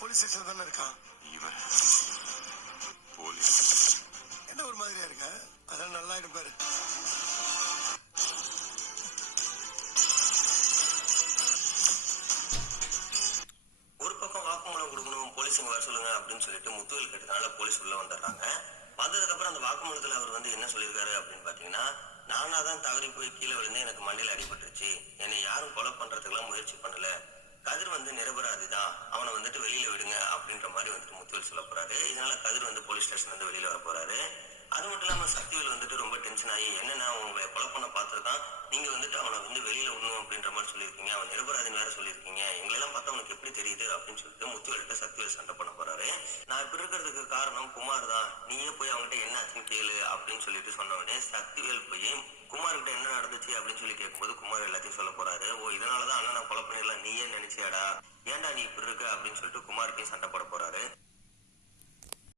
Police station தானே இருக்கான் இவன். போலீஸ் என்ன ஒரு மாதிரியா இருக்க? அதான் நல்லா இருப்பாரு. ஒரு பக்கம் வாக்குமூலம் கொடுக்கணும், போலீஸுங்க வர சொல்லுங்க அப்படின்னு சொல்லிட்டு முத்துவேல் கேட்டதுனால போலீஸ் உள்ள வந்துடுறாங்க. வந்ததுக்கு அப்புறம் அந்த வாக்குமூலத்துல அவர் வந்து என்ன சொல்லியிருக்காரு அப்படின்னு பாத்தீங்கன்னா, நானா தான் தவறி போய் கீழே விழுந்து எனக்கு மண்டையில அடிபட்டுருச்சு, என்னை யாரும் கொலை பண்றதுக்கெல்லாம் முயற்சி பண்ணல, கதிர் வந்து நிரபராதிதான், அவனை வந்துட்டு வெளியில விடுங்க அப்படின்ற மாதிரி வந்துட்டு முத்துவேல் சொல்ல போறாரு. இதனால கதிர் வந்து போலீஸ் ஸ்டேஷன் வந்து வெளியில வர போறாரு. அது மட்டும் இல்லாம சக்திவேல் வந்துட்டு ரொம்ப டென்ஷன் ஆகி, என்னன்னா உங்களை கொலை பண்ண பார்த்துருக்கான், நீங்க வந்துட்டு அவனை வந்து வெளியில விடணும் அப்படின்ற மாதிரி சொல்லியிருக்கீங்க, அவன் நிரபராதின்னு வேற சொல்லியிருக்கீங்க, எங்களெல்லாம் பார்த்தா உனக்கு எப்படி தெரியுது அப்படின்னு சொல்லிட்டு முத்துவேல்கிட்ட சக்திவேல் சண்டை பண்ண போறாரு. நான் இப்ப இருக்கிறதுக்கு காரணம் குமார் தான், நீயே போய் அவங்ககிட்ட என்ன ஆச்சுன்னு கேளு அப்படின்னு சொல்லிட்டு சொன்ன உடனே சக்திவேல் போய் குமார்கிட்ட என்ன நடந்துச்சு அப்படின்னு சொல்லி கேட்கும்போது குமார் எல்லாத்தையும் சொல்ல போறாரு. ஓ, இதனாலதான் அண்ணன் நான் கொலை பண்ணிடலாம் நீயே நினைச்சியாடா, ஏன்டா நீ இப்படி இருக்க அப்படின்னு சொல்லிட்டு குமார்கிட்டையும் சண்டை